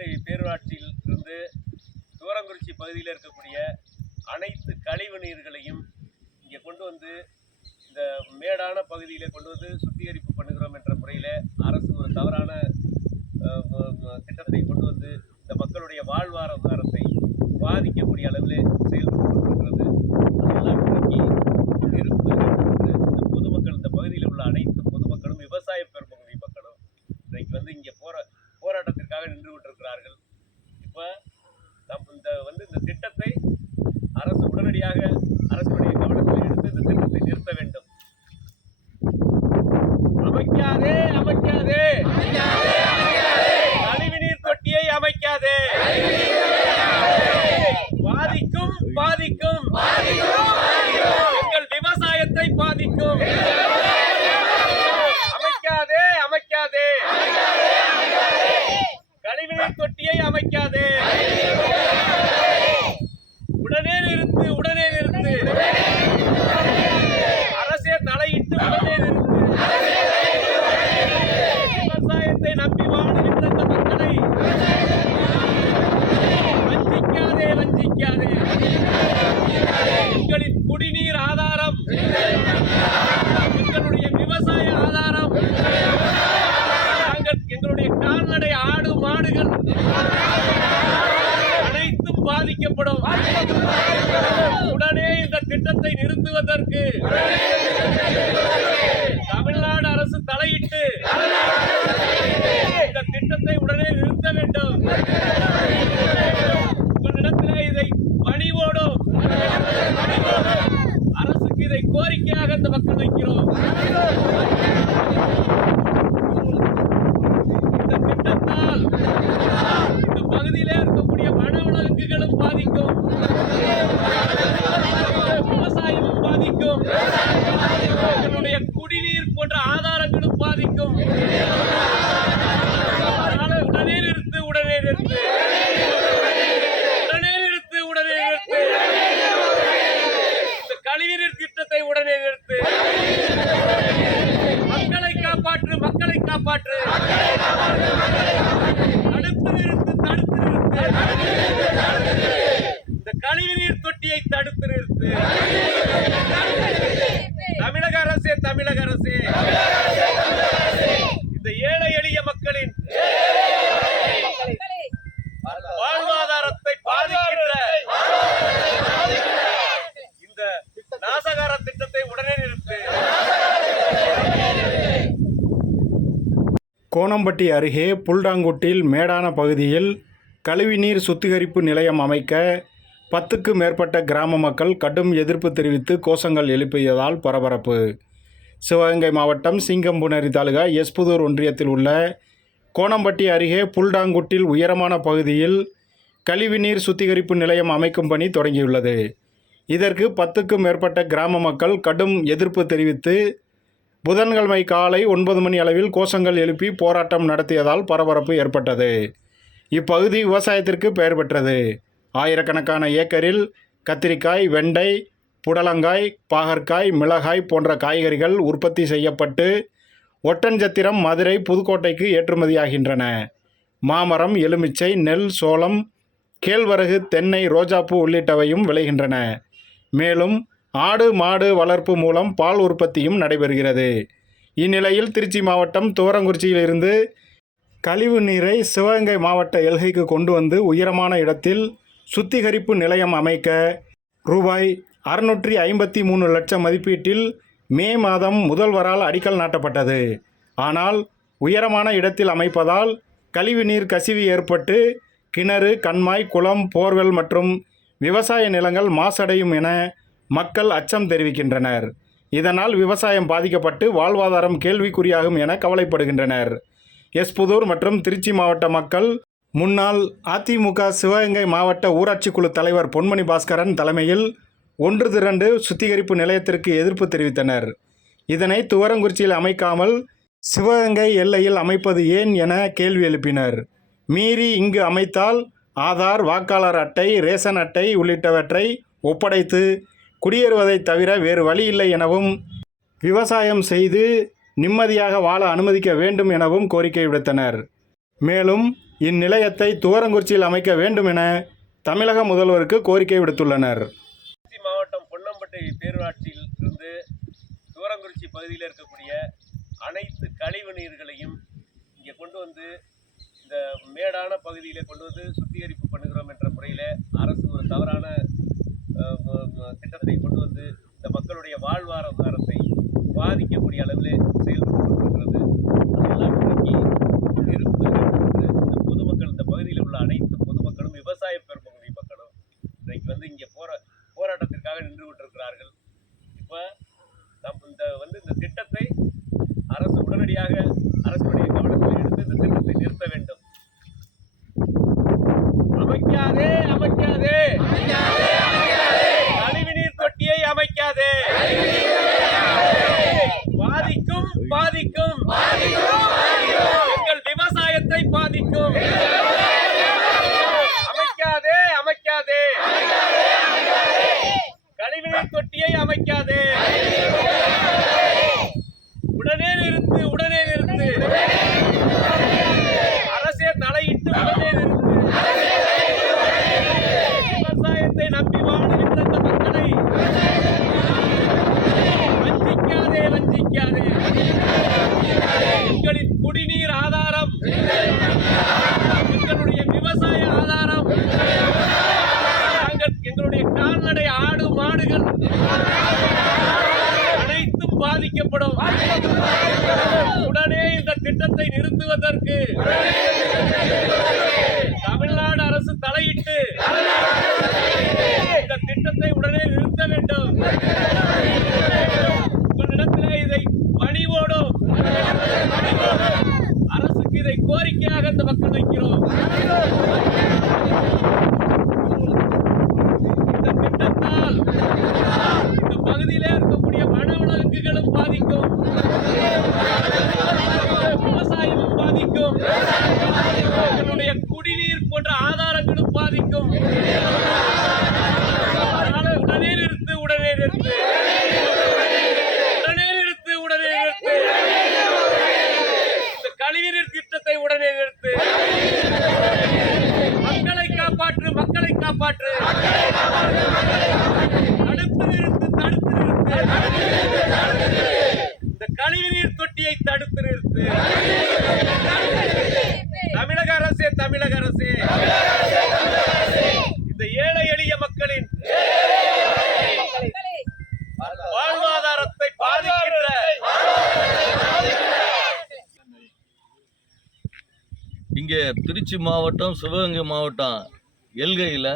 புதுக்கோட்டை பேரூராட்சியில் இருந்து தூரங்குறிச்சி பகுதியில் இருக்கக்கூடிய அனைத்து கழிவு நீர்களையும் இங்கே கொண்டு வந்து இந்த மேடான பகுதியிலே கொண்டு வந்து சுத்திகரிப்பு பண்ணுகிறோம் என்ற முறையில் அரசு ஒரு தவறான திட்டத்தை கொண்டு வந்து இந்த மக்களுடைய வாழ்வாதாரத்தை பாதிக்கக்கூடிய அளவில் செயல்பட்டு கொண்டிருக்கிறது. அதெல்லாம் இன்றைக்கி நிறுத்து இந்த பொதுமக்கள், இந்த பகுதியில் உள்ள அனைத்து பொதுமக்களும், விவசாய பெரும்பகுதி மக்களும் இன்றைக்கு வந்து இங்கே போராட்டத்திற்காக நின்று கொண்டிருக்கிறார்கள். இப்போ இந்த திட்டத்தை அரசு உடனடியாக அரசுடைய கவனத்தில் எடுத்து இந்த திட்டத்தை நிறுத்த வேண்டும். அமைக்காதே அமைக்காதே கழிவுநீர் தொட்டியை அமைக்காதே, பாதிக்கும் பாதிக்கும் எங்கள் விவசாயத்தை பாதிக்கும். அமைக்காதே அமைக்காதே கழிவுநீர் தொட்டியை அமைக்காதே, உடனே நிறுத்து உடனே நிறுத்து, அரசே தலையிட்டு உடனே நிறுத்து. விவசாயத்தை நம்பி வாழுகின்ற இந்த மக்களை வஞ்சிக்காதே வஞ்சிக்காதே. எங்களின் குடிநீர் ஆதாரம், எங்களுடைய விவசாய ஆதாரம், எங்களுடைய கால்நடை ஆடு மாடுகள் அனைத்தும் பாதிக்கப்படும். உடனே இந்த திட்டத்தை நிறுத்துவதற்கு தமிழ்நாடு அரசு தலையிட்டு இந்த திட்டத்தை உடனே நிறுத்த வேண்டும். உங்களிடத்தில் இதை பணிவோடும் அரசுக்கு இதை கோரிக்கையாக இந்த மக்கள் வைக்கிறோம். இந்த திட்டத்தால் இந்த பகுதியிலே இருக்கக்கூடிய வனவிலங்குகளும் பாதிக்கும், விவசாயமும் பாதிக்கும், எங்களுடைய குடிநீர் போன்ற ஆதாரங்களும் பாதிக்கும். அதனால உடனே நிறுத்து உடனே நிறுத்து உடனே நிறுத்து உடனே நிறுத்து, இந்த கழிவுநீர் திட்டத்தை உடனே நிறுத்து. மக்களை காப்பாற்று மக்களை காப்பாற்று, தடுத்து நிறுத்து தடுத்து நிறுத்து, இந்த கழிவுநீர் தொட்டியை தடுத்து நிறுத்து. தமிழக அரசே தமிழக அரசே, இந்த ஏழை எளிய மக்களின் வாழ்வாதாரத்தை பாதிக்கின்ற இந்த நாசகார திட்டத்தை உடனே நிறுத்து. கோணம்பட்டி அருகே புல்டாங்குட்டில் மேடான பகுதியில் கழிவுநீர் சுத்திகரிப்பு நிலையம் அமைக்க 10க்கும் மேற்பட்ட கிராம மக்கள் கடும் எதிர்ப்பு தெரிவித்து கோஷங்கள் எழுப்பியதால் பரபரப்பு. சிவகங்கை மாவட்டம் சிங்கம்புணரி தாலுகா எஸ்புதூர் ஒன்றியத்தில் உள்ள கோணம்பட்டி அருகே புல்டாங்குட்டில் உயரமான பகுதியில் கழிவுநீர் சுத்திகரிப்பு நிலையம் அமைக்கும் பணி தொடங்கியுள்ளது. இதற்கு 10க்கும் மேற்பட்ட கிராம மக்கள் கடும் எதிர்ப்பு தெரிவித்து புதன்கிழமை காலை 9 மணி அளவில் கோஷங்கள் எழுப்பி போராட்டம் நடத்தியதால் பரபரப்பு ஏற்பட்டது. இப்பகுதி விவசாயத்திற்கு பெயர் பெற்றது. ஆயிரக்கணக்கான ஏக்கரில் கத்திரிக்காய், வெண்டை, புடலங்காய், பாகற்காய், மிளகாய் போன்ற காய்கறிகள் உற்பத்தி செய்யப்பட்டு ஒட்டன்சத்திரம், மதுரை, புதுக்கோட்டைக்கு ஏற்றுமதியாகின்றன. மாமரம், எலுமிச்சை, நெல், சோளம், கேழ்வரகு, தென்னை, ரோஜாப்பூ உள்ளிட்டவையும் விளைகின்றன. மேலும் ஆடு மாடு வளர்ப்பு மூலம் பால் உற்பத்தியும் நடைபெறுகிறது. இந்நிலையில் திருச்சி மாவட்டம் தூரங்குறிச்சியிலிருந்து கழிவு நீரை சிவகங்கை மாவட்ட எல்கைக்கு கொண்டு வந்து உயரமான இடத்தில் சுத்திகரிப்பு நிலையம் அமைக்க ரூபாய் 653 லட்சம் மதிப்பீட்டில் மே மாதம் முதல்வரால் அடிக்கல் நாட்டப்பட்டது. ஆனால் உயரமான இடத்தில் அமைப்பதால் கழிவுநீர் கசிவு ஏற்பட்டு கிணறு, கண்மாய், குளம், போர்வெல் மற்றும் விவசாய நிலங்கள் மாசடையும் என மக்கள் அச்சம் தெரிவிக்கின்றனர். இதனால் விவசாயம் பாதிக்கப்பட்டு வாழ்வாதாரம் கேள்விக்குறியாகும் என கவலைப்படுகின்றனர். எஸ்புதூர் மற்றும் திருச்சி மாவட்ட மக்கள் முன்னாள் அதிமுக சிவகங்கை மாவட்ட ஊராட்சி குழு தலைவர் பொன்மணி பாஸ்கரன் தலைமையில் ஒன்று திரண்டு சுத்திகரிப்பு நிலையத்திற்கு எதிர்ப்பு தெரிவித்தனர். இதனை துவரங்குறிச்சியில் அமைக்காமல் சிவகங்கை எல்லையில் அமைப்பது ஏன் என கேள்வி எழுப்பினர். மீறி இங்கு அமைத்தால் ஆதார், வாக்காளர் அட்டை, ரேஷன் அட்டை உள்ளிட்டவற்றை ஒப்படைத்து குடியேறுவதை தவிர வேறு வழி இல்லை எனவும் விவசாயம் செய்து நிம்மதியாக வாழ அனுமதிக்க வேண்டும் எனவும் கோரிக்கை விடுத்தனர். மேலும் இந்நிலையத்தை துவரங்குறிச்சியில் அமைக்க வேண்டும் என தமிழக முதல்வருக்கு கோரிக்கை விடுத்துள்ளனர். திருச்சி மாவட்டம் பொன்னம்பட்டி பேரூராட்சியில் இருந்து துவரங்குறிச்சி பகுதியில் இருக்கக்கூடிய அனைத்து கழிவு நீர்களையும் இங்கே கொண்டு வந்து இந்த மேடான பகுதியில் கொண்டு வந்து சுத்திகரிப்பு பண்ணுகிறோம் என்ற முறையில் அரசு ஒரு தவறான திட்டத்தை கொண்டு வந்து இந்த மக்களுடைய வாழ்வாதாரத்தை பாதிக்கக்கூடிய அளவில் செயல்பட்டு கொண்டிருக்கிறது. அதெல்லாம் இன்றைக்கி நிறுத்து இந்த பொதுமக்கள், இந்த பகுதியில் உள்ள அனைத்து பொதுமக்களும், விவசாய பெரும்பகுதி மக்களும் இன்றைக்கு வந்து இங்கே போராட்டத்திற்காக நின்று கொண்டிருக்கிறார்கள். இப்போ இந்த திட்டத்தை அரசு உடனடியாக அரசுடைய கவனத்தில் எடுத்து இந்த திட்டத்தை நிறுத்த வேண்டும். அமைக்காதே அமைக்காதே கழிவுநீர் தொட்டியை அமைக்காதே, பாதிக்கும் பாதிக்கும் எங்கள் விவசாயத்தை பாதிக்கும். அமைக்காதே அமைக்காதே கழிவுநீர் தொட்டியை அமைக்காதே, உடனே நிறுத்து உடனே நிறுத்து, அரசே தலையிட்டு உடனே நிறுத்து. விவசாயத்தை நம்பி வாழுகின்ற இந்த மக்களை வஞ்சிக்காதே வஞ்சிக்காதே. எங்களின் குடிநீர் ஆதாரம், எங்களுடைய விவசாய ஆதாரம், எங்களுடைய கால்நடை ஆடு மாடுகள் அனைத்தும் பாதிக்கப்படும். உடனே இந்த திட்டத்தை நிறுத்துவதற்கு தமிழ்நாடு அரசு தலையிட்டு இந்த திட்டத்தை உடனே நிறுத்த வேண்டும். உங்களிடத்திலே இதை பணிவோடும் அரசுக்கு இதை கோரிக்கையாக இந்த மக்கள் வைக்கிறோம். இந்த திட்டத்தால் இந்த பகுதியிலே இருக்கக்கூடிய வனவிலங்குகளும் பாதிக்கும், விவசாயமும் பாதிக்கும், எங்களுடைய குடிநீர் போன்ற ஆதாரங்களும் பாதிக்கும். அதனால உடனே நிறுத்து உடனே நிறுத்து, உடனே நிறுத்து உடனே நிறுத்து, இந்த கழிவுநீர் திட்டத்தை உடனே நிறுத்து. மக்களை காப்பாற்று மக்களை காப்பாற்று, தடுத்து நிறுத்து தடுத்து நிறுத்து, இந்த கழிவுநீர் தொட்டியை தடுத்து நிறுத்து. தமிழக அரசே தமிழக அரசே, இந்த ஏழை எளிய மக்களின் வாழ்வாதாரத்தை பாதிக்கின்ற இங்கே திருச்சி மாவட்டம், சிவகங்கை மாவட்டம் எல்கையில்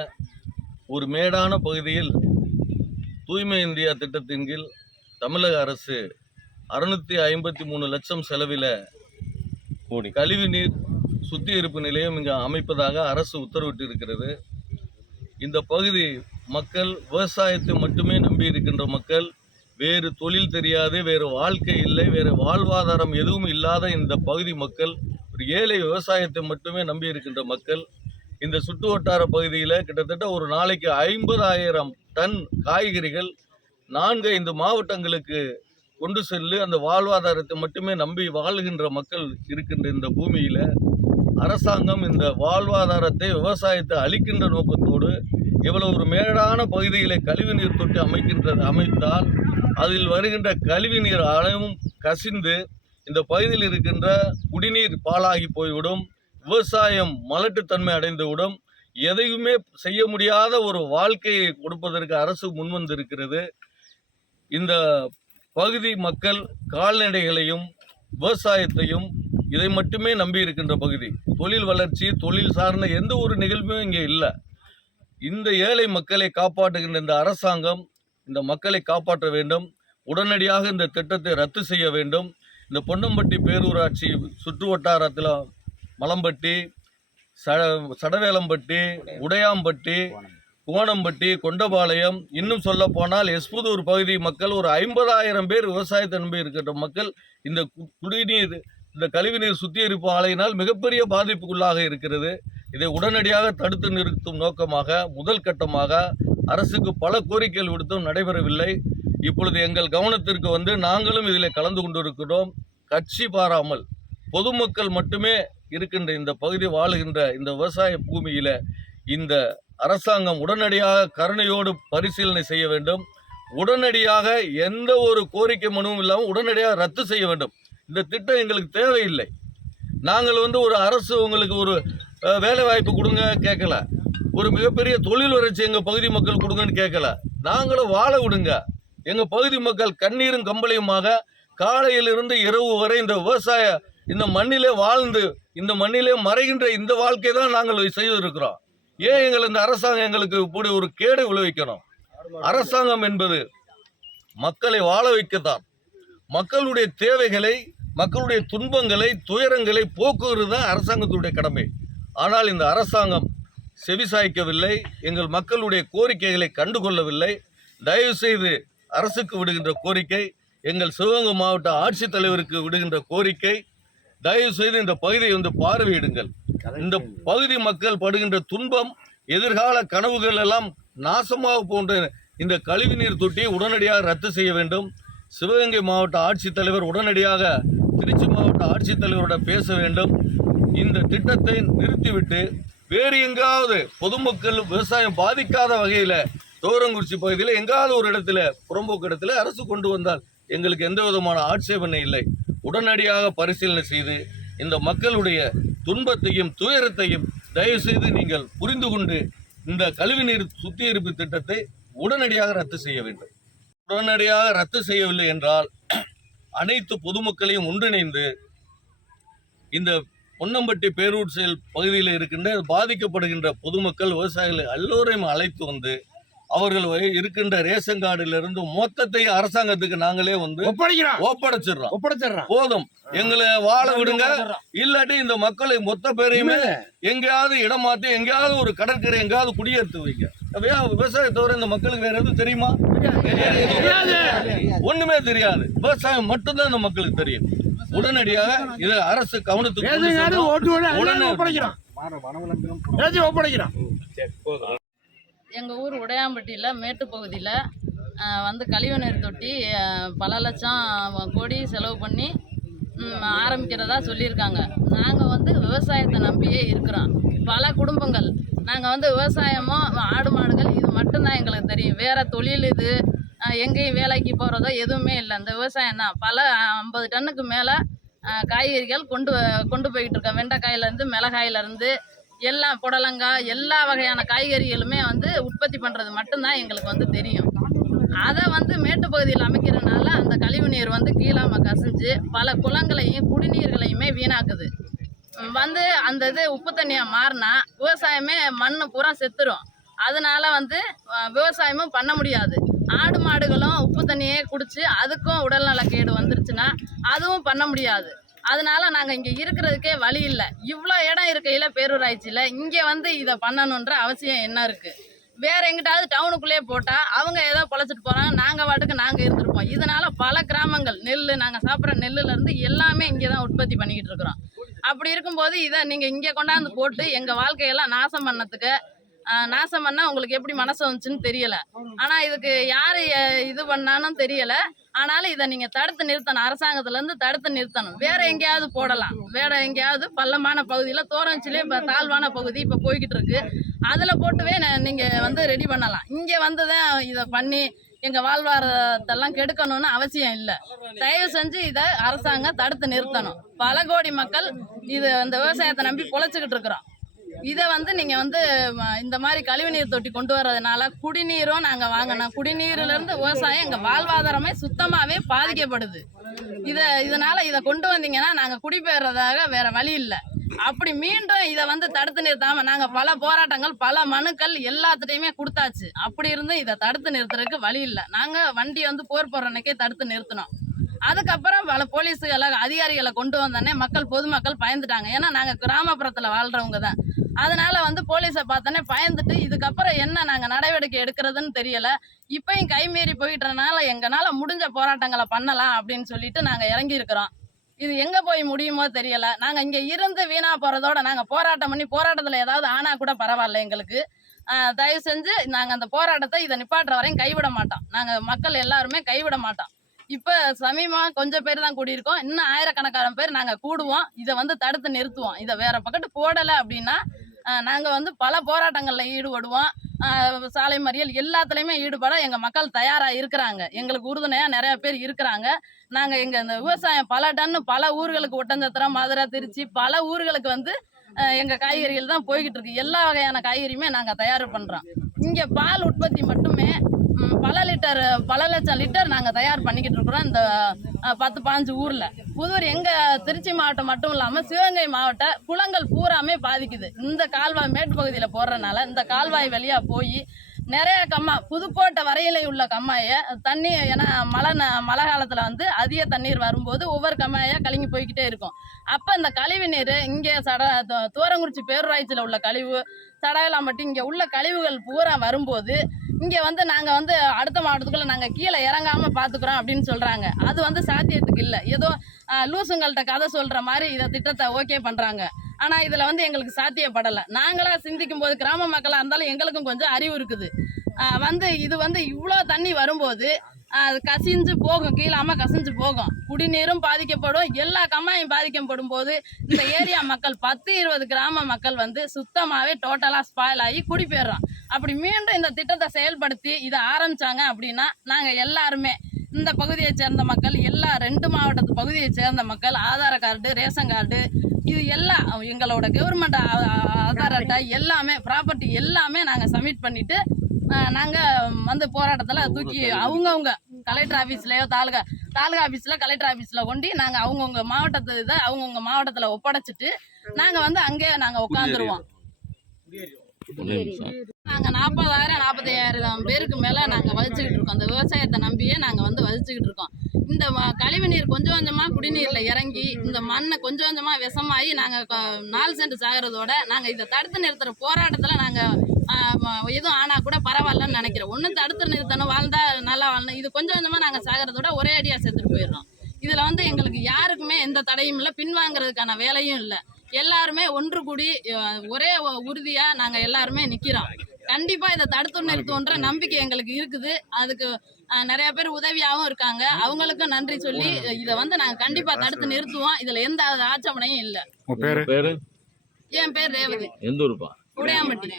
ஒரு மேடான பகுதியில் தூய்மை இந்தியா திட்டத்தின் கீழ் தமிழக அரசு 653 லட்சம் செலவில் கழிவுநீர் சுத்திகரிப்பு நிலையம் இங்கே அமைப்பதாக அரசு உத்தரவிட்டிருக்கிறது. இந்த பகுதி மக்கள் விவசாயத்தை மட்டுமே நம்பி இருக்கின்ற மக்கள், வேறு தொழில் தெரியாது, வேறு வாழ்க்கை இல்லை, வேறு வாழ்வாதாரம் எதுவும் இல்லாத இந்த பகுதி மக்கள், ஒரு ஏழை விவசாயத்தை மட்டுமே நம்பி இருக்கின்ற மக்கள். இந்த சுற்று வட்டார பகுதியில் கிட்டத்தட்ட ஒரு நாளைக்கு 50,000 டன் காய்கறிகள் 4-5 மாவட்டங்களுக்கு கொண்டு செல்லு அந்த வாழ்வாதாரத்தை மட்டுமே நம்பி வாழ்கின்ற மக்கள் இருக்கின்ற இந்த பூமியில் அரசாங்கம் இந்த வாழ்வாதாரத்தை, விவசாயத்தை அளிக்கின்ற நோக்கத்தோடு இவ்வளவு ஒரு மேடான பகுதிகளை கழிவுநீர் தொட்டி அமைத்தால் அதில் வருகின்ற கழிவுநீர் அளவும் கசிந்து இந்த பகுதியில் இருக்கின்ற குடிநீர் பாழாகி போய்விடும், விவசாயம் மலட்டுத்தன்மை அடைந்துவிடும். எதையுமே செய்ய முடியாத ஒரு வாழ்க்கையை கொடுப்பதற்கு அரசு முன்வந்திருக்கிறது. இந்த பகுதி மக்கள் கால்நடைகளையும் விவசாயத்தையும் இதை மட்டுமே நம்பி இருக்கின்ற பகுதி. தொழில் வளர்ச்சி, தொழில் சார்ந்த எந்த ஒரு நிகழ்வும் இங்கே இல்லை. இந்த ஏழை மக்களை காப்பாற்றுகின்ற இந்த அரசாங்கம் இந்த மக்களை காப்பாற்ற வேண்டும். உடனடியாக இந்த திட்டத்தை ரத்து செய்ய வேண்டும். இந்த பொன்னம்பட்டி பேரூராட்சி சுற்று வட்டாரத்தில் மலம்பட்டி, சடவேலம்பட்டி, உடையாம்பட்டி, கோணம்பட்டி, கொண்டபாளையம், இன்னும் சொல்ல போனால் எஸ்புதூர் பகுதி மக்கள் ஒரு 50,000 பேர் விவசாயத்தை நம்பி இருக்கின்ற மக்கள் இந்த குடிநீர், இந்த கழிவுநீர் சுத்திகரிப்பு ஆலையினால் மிகப்பெரிய பாதிப்புக்குள்ளாக இருக்கிறது. இதை உடனடியாக தடுத்து நிறுத்தும் நோக்கமாக முதல் கட்டமாக அரசுக்கு பல கோரிக்கைகள் விடுத்தும் நடைபெறவில்லை. இப்பொழுது எங்கள் கவனத்திற்கு வந்து நாங்களும் இதில் கலந்து கொண்டிருக்கிறோம். கட்சி பாராமல் பொதுமக்கள் மட்டுமே இருக்கின்ற இந்த பகுதி வாழுகின்ற இந்த விவசாய பூமியில இந்த அரசாங்கம் உடனடியாக கருணையோடு பரிசீலனை செய்ய வேண்டும். உடனடியாக எந்த ஒரு கோரிக்கை மனுவும் இல்லாமல் உடனடியாக ரத்து செய்ய வேண்டும். இந்த திட்டம் எங்களுக்கு தேவையில்லை. நாங்கள் ஒரு அரசு உங்களுக்கு ஒரு வேலை வாய்ப்பு கொடுங்க கேட்கல, ஒரு மிகப்பெரிய தொழில் வளர்ச்சி எங்கள் பகுதி மக்கள் கொடுங்கன்னு கேட்கல. நாங்களும் வாழ விடுங்க. எங்கள் பகுதி மக்கள் கண்ணீரும் கம்பளையுமாக காலையிலிருந்து இரவு வரை இந்த விவசாய இந்த மண்ணிலே வாழ்ந்து இந்த மண்ணிலே மறைகின்ற இந்த வாழ்க்கை தான் நாங்கள் செய்திருக்கிறோம். ஏன் இந்த அரசாங்கம் எங்களுக்கு இப்படி ஒரு கேடை விளைவிக்கணும்? அரசாங்கம் என்பது மக்களை வாழ வைக்கத்தான். மக்களுடைய தேவைகளை, மக்களுடைய துன்பங்களை, துயரங்களை போக்குவது தான் அரசாங்கத்துடைய கடமை. ஆனால் இந்த அரசாங்கம் செவிசாய்க்கவில்லை, எங்கள் மக்களுடைய கோரிக்கைகளை கண்டுகொள்ளவில்லை. தயவு செய்து அரசுக்கு விடுகின்ற கோரிக்கை, எங்கள் சிவகங்கை மாவட்ட ஆட்சித்தலைவருக்கு விடுகின்ற கோரிக்கை, தயவு செய்து இந்த பகுதியை பார்வையிடுங்கள். இந்த பகுதி மக்கள் படுகின்ற துன்பம், எதிர்கால கனவுகள் எல்லாம் நாசமாக போன்ற இந்த கழிவுநீர் தொட்டியை உடனடியாக ரத்து செய்ய வேண்டும். சிவகங்கை மாவட்ட ஆட்சித்தலைவர் உடனடியாக திருச்சி மாவட்ட ஆட்சித்தலைவரோட பேச வேண்டும். இந்த திட்டத்தை நிறுத்திவிட்டு வேறு எங்காவது பொதுமக்கள் விவசாயம் பாதிக்காத வகையில் தோரங்குறிச்சி பகுதியில் எங்காவது ஒரு இடத்துல புறம்போக்கு இடத்துல அரசு கொண்டு வந்தால் எங்களுக்கு எந்த விதமான ஆட்சேபனை இல்லை. உடனடியாக பரிசீலனை செய்து இந்த மக்களுடைய துன்பத்தையும் துயரத்தையும் தயவு செய்து நீங்கள் புரிந்து கொண்டு இந்த கழிவுநீர் சுத்திகரிப்பு திட்டத்தை உடனடியாக ரத்து செய்ய வேண்டும். உடனடியாக ரத்து செய்யவில்லை என்றால் அனைத்து பொதுமக்களையும் ஒன்றிணைந்து இந்த பொன்னம்பட்டி பேரூர் செயல் பகுதியில் இருக்கின்ற பாதிக்கப்படுகின்ற பொதுமக்கள், விவசாயிகள் எல்லோரையும் அழைத்து வந்து அவர்கள் இருக்கின்ற ரேஷன் கார்டிலிருந்து மொத்தத்தை அரசாங்கத்துக்கு நாங்களே ஒப்படைச்சிடறோம். போதும், எங்களை வாழ விடுங்க. இல்லாட்டி இந்த மக்களை மொத்த பேரையுமே எங்கேயாவது இடம் மாற்றி எங்கேயாவது ஒரு கடற்கரை எங்கேயாவது குடியேற்று வைங்க. விவசாயம் தவிர இந்த மக்களுக்கு வேற எதுவும் தெரியுமா? ஒண்ணுமே தெரியாது. விவசாயம் மட்டும்தான் இந்த மக்களுக்கு தெரியும். உடனடியாக இதை அரசு கவனத்துக்கு எங்கள் ஊர் உடையாம்பட்டியில் மேட்டு பகுதியில் கழிவுநீர் தொட்டி பல லட்சம் கோடி செலவு பண்ணி ஆரம்பிக்கிறதா சொல்லியிருக்காங்க. நாங்கள் விவசாயத்தை நம்பியே இருக்கிறோம். பல குடும்பங்கள் நாங்கள் விவசாயமும் ஆடு மாடுகள் இது மட்டும்தான் எங்களுக்கு தெரியும். வேறு தொழில் இது எங்கேயும் வேலைக்கு போகிறதோ எதுவுமே இல்லை. இந்த விவசாயம் தான். பல 50 டன்னுக்கு மேலே காய்கறிகள் கொண்டு போய்கிட்டு இருக்கோம். வெண்டைக்காயிலேருந்து மிளகாயிலேருந்து எல்லாம் புடலங்காய் எல்லா வகையான காய்கறிகளுமே உற்பத்தி பண்ணுறது மட்டும்தான் எங்களுக்கு தெரியும். அதை மேட்டு பகுதியில் அமைக்கிறதுனால அந்த கழிவு நீர் கீழாம கசிஞ்சு பல குளங்களையும் குடிநீர்களையுமே வீணாக்குது. அந்த இது உப்பு தண்ணியாக மாறினா விவசாயமே மண்ணு பூரா செத்துரும். அதனால விவசாயமும் பண்ண முடியாது. ஆடு மாடுகளும் உப்பு தண்ணியே குடிச்சு அதுக்கும் உடல்நலக்கேடு வந்துருச்சுன்னா அதுவும் பண்ண முடியாது. அதனால நாங்கள் இங்கே இருக்கிறதுக்கே வழி இல்லை. இவ்வளோ இடம் இருக்கையில் பேரூராட்சியில் இங்கே இதை பண்ணணுன்ற அவசியம் என்ன இருக்குது? வேறு எங்கிட்டாவது டவுனுக்குள்ளேயே போட்டால் அவங்க ஏதோ பொழைச்சிட்டு போகிறாங்க, நாங்கள் வாட்டுக்கு நாங்கள் இருந்துருப்போம். இதனால் பல கிராமங்கள் நாங்கள் சாப்பிட்ற நெல்லுலேருந்து எல்லாமே இங்கே தான் உற்பத்தி பண்ணிக்கிட்டு இருக்கிறோம். அப்படி இருக்கும்போது இதை நீங்கள் இங்கே கொண்டாந்து போட்டு எங்கள் வாழ்க்கையெல்லாம் நாசம் பண்ணால் உங்களுக்கு எப்படி மனசு வந்துச்சுன்னு தெரியலை. ஆனால் இதுக்கு யார் இது பண்ணாலும் தெரியலை. ஆனாலும் இதை நீங்கள் தடுத்து நிறுத்தணும். அரசாங்கத்துலேருந்து தடுத்து நிறுத்தணும். வேறு எங்கேயாவது போடலாம். வேறு எங்கேயாவது பள்ளமான பகுதியில் தோரஞ்சிலே இப்போ தாழ்வான பகுதி இப்போ போய்கிட்டு இருக்கு. அதில் போட்டுவே நீங்கள் ரெடி பண்ணலாம். இங்கே தான் இதை பண்ணி எங்கள் வாழ்வாதாரத்தெல்லாம் கெடுக்கணும்னு அவசியம் இல்லை. தயவு செஞ்சு இதை அரசாங்கம் தடுத்து நிறுத்தணும். பல கோடி மக்கள் இந்த விவசாயத்தை நம்பி பொழைச்சிக்கிட்டு இருக்கிறோம். இதை நீங்கள் இந்த மாதிரி கழிவுநீர் தொட்டி கொண்டு வர்றதுனால குடிநீரும் நாங்கள் வாங்கினோம். குடிநீரிலிருந்து விவசாயம் எங்கள் வாழ்வாதாரமே சுத்தமாகவே பாதிக்கப்படுது. இதனால் இதை கொண்டு வந்தீங்கன்னா நாங்கள் குடிபெயர்றதாக வேறு வழி இல்லை. அப்படி மீண்டும் இதை தடுத்து நிறுத்தாமல் நாங்கள் பல போராட்டங்கள் பல மனுக்கள் எல்லாத்துட்டையுமே கொடுத்தாச்சு. அப்படி இருந்தும் இதை தடுத்து நிறுத்துறதுக்கு வழி இல்லை. நாங்கள் வண்டி போர் போடுற அன்னைக்கே தடுத்து நிறுத்தினோம். அதுக்கப்புறம் பல போலீஸுகளை அதிகாரிகளை கொண்டு வந்தோடனே பொதுமக்கள் பயந்துட்டாங்க. ஏன்னா நாங்கள் கிராமப்புறத்தில் வாழ்கிறவங்க தான். அதனால போலீஸை பார்த்தோன்னே பயந்துட்டு இதுக்கப்புறம் என்ன நாங்கள் நடவடிக்கை எடுக்கிறதுன்னு தெரியலை. இப்பயும் கைமீறி போயிட்டனால எங்களால் முடிஞ்ச போராட்டங்களை பண்ணலாம் அப்படின்னு சொல்லிட்டு நாங்கள் இறங்கியிருக்கிறோம். இது எங்கே போய் முடியுமோ தெரியலை. நாங்கள் இங்கே இருந்து வீணாக போகிறதோட நாங்கள் போராட்டம் பண்ணி போராட்டத்தில் ஏதாவது ஆனால் கூட பரவாயில்ல எங்களுக்கு. தயவு செஞ்சு நாங்கள் அந்த போராட்டத்தை இதை நிப்பாட்டுற வரையும் கைவிட மாட்டோம். நாங்கள் மக்கள் எல்லாருமே கைவிட மாட்டோம். இப்போ சமீபமாக கொஞ்சம் பேர் தான் கூடியிருக்கோம். இன்னும் ஆயிரக்கணக்கான பேர் நாங்கள் கூடுவோம். இதை வந்து தடுத்து நிறுத்துவோம். இதை வேற பக்கத்து போடலை அப்படின்னா நாங்கள் வந்து பல போராட்டங்களில் ஈடுபடுவோம். சாலை மறியல் எல்லாத்துலேயுமே ஈடுபட எங்கள் மக்கள் தயாராக இருக்கிறாங்க. எங்களுக்கு உறுதுணையாக நிறைய பேர் இருக்கிறாங்க. நாங்கள் எங்கள் இந்த விவசாயம் பல டன்னு பல ஊர்களுக்கு ஒட்டஞ்சத்திரம், மதுரை, திருச்சி பல ஊர்களுக்கு வந்து எங்கள் காய்கறிகள் தான் போய்கிட்டு இருக்கு. எல்லா வகையான காய்கறியுமே நாங்கள் தயார் பண்ணுறோம். இங்கே பால் உற்பத்தி மட்டுமே பல லட்சம் லிட்டர் நாங்கள் தயார் பண்ணிக்கிட்டு இருக்கிறோம். இந்த 10-15 ஊரில் புதூர் எங்கள் திருச்சி மாவட்டம் மட்டும் இல்லாமல் சிவகங்கை மாவட்ட குளங்கள் பூராமே பாதிக்குது. இந்த கால்வாய் மேட்டு பகுதியில் போடுறதுனால இந்த கால்வாய் வழியாக போய் நிறைய புதுக்கோட்டை வரையில உள்ள கம்மாயை தண்ணி, ஏன்னா மழை காலத்தில் வந்து அதிக தண்ணீர் வரும்போது ஒவ்வொரு கம்மாயாக கலங்கி போய்கிட்டே இருக்கும். அப்போ இந்த கழிவு நீர் இங்கே தூரங்குறிச்சி பேரூராட்சியில் உள்ள கழிவு, சடவேலாம்பட்டி இங்கே உள்ள கழிவுகள் பூரா வரும்போது இங்கே வந்து நாங்கள் வந்து அடுத்த மாவட்டத்துக்குள்ளே நாங்கள் கீழே இறங்காமல் பார்த்துக்குறோம் அப்படின்னு சொல்கிறாங்க. அது வந்து சாத்தியத்துக்கு இல்லை. ஏதோ லூசுங்கள்கிட்ட கதை சொல்கிற மாதிரி இதை திட்டத்தை ஓகே பண்ணுறாங்க. ஆனால் இதில் வந்து எங்களுக்கு சாத்தியப்படலை. நாங்களாக சிந்திக்கும் போது கிராம மக்களாக இருந்தாலும் எங்களுக்கும் கொஞ்சம் அறிவு இருக்குது. இது வந்து இவ்வளோ தண்ணி வரும்போது அது கசிஞ்சு போகும், கீழாமல் கசிஞ்சு போகும். குடிநீரும் பாதிக்கப்படும், எல்லா கம்மாயும் பாதிக்கப்படும் போது இந்த ஏரியா மக்கள் 10-20 கிராம மக்கள் வந்து சுத்தமாகவே டோட்டலாக ஸ்பாயில் ஆகி குடி போயிடுறோம். அப்படி மீண்டும் இந்த திட்டத்தை செயல்படுத்தி இதை ஆரம்பித்தாங்க அப்படின்னா நாங்கள் எல்லாருமே இந்த பகுதியை சேர்ந்த மக்கள், எல்லா 2 மாவட்டத்து பகுதியை சேர்ந்த மக்கள் ஆதார கார்டு, ரேஷன் கார்டு, இது எல்லாம் எங்களோட கவர்மெண்ட் ஆதார் அட்டை எல்லாமே ப்ராப்பர்ட்டி எல்லாமே நாங்கள் சப்மிட் பண்ணிவிட்டு நாங்கள் வந்து போராட்டத்தில் தூக்கி அவங்கவுங்க கலெக்டர் ஆஃபீஸ்லேயோ தாலுகா ஆஃபீஸில் கலெக்டர் ஆஃபீஸில் கொண்டு நாங்கள் அவங்கவுங்க மாவட்டத்து இதை அவங்கவுங்க மாவட்டத்தில் ஒப்படைச்சிட்டு நாங்கள் வந்து அங்கேயே நாங்கள் உட்காந்துருவோம். நாங்கள் 40,000-45,000 பேருக்கு மேலே நாங்கள் வசிச்சுக்கிட்டு இருக்கோம். அந்த விவசாயத்தை நம்பியே நாங்கள் வந்து வசிச்சுக்கிட்டு இருக்கோம். இந்த கழிவு நீர் கொஞ்சம் கொஞ்சமாக குடிநீரில் இறங்கி இந்த மண்ணை கொஞ்சம் கொஞ்சமாக விஷமாகி நாங்கள் 4 சென்ட் சாகிறதோட நாங்கள் இதை தடுத்து நிறுத்துகிற போராட்டத்தில் நாங்கள் எதுவும் ஆனால் கூட பரவாயில்லன்னு நினைக்கிறோம். ஒன்றும் தடுத்து நிறுத்தணும், வாழ்ந்தால் நல்லா வாழணும். இது கொஞ்சம் கொஞ்சமாக நாங்கள் சாகிறதோட ஒரே அடியாக செத்துட்டு போயிடுறோம். இதில் வந்து எங்களுக்கு யாருக்குமே எந்த தடையும் இல்லை, பின்வாங்கிறதுக்கான வேலையும் இல்லை. எல்லாருமே ஒன்று கூடி ஒரே உறுதியாக நாங்கள் எல்லாருமே நிற்கிறோம். கண்டிப்பாக இதை தடுத்து நிறுத்துன்ற நம்பிக்கை எங்களுக்கு இருக்குது. அதுக்கு நிறைய பேர் உதவியாகவும் இருக்காங்க. அவங்களுக்கும் நன்றி சொல்லி இதை வந்து நாங்கள் கண்டிப்பாக தடுத்து நிறுத்துவோம். இதில் எந்த ஆட்சேபனையும் இல்லை. பேரு? என் பேர் ரேவதி. எந்த ஊருப்பா? உடையாம்பட்டி.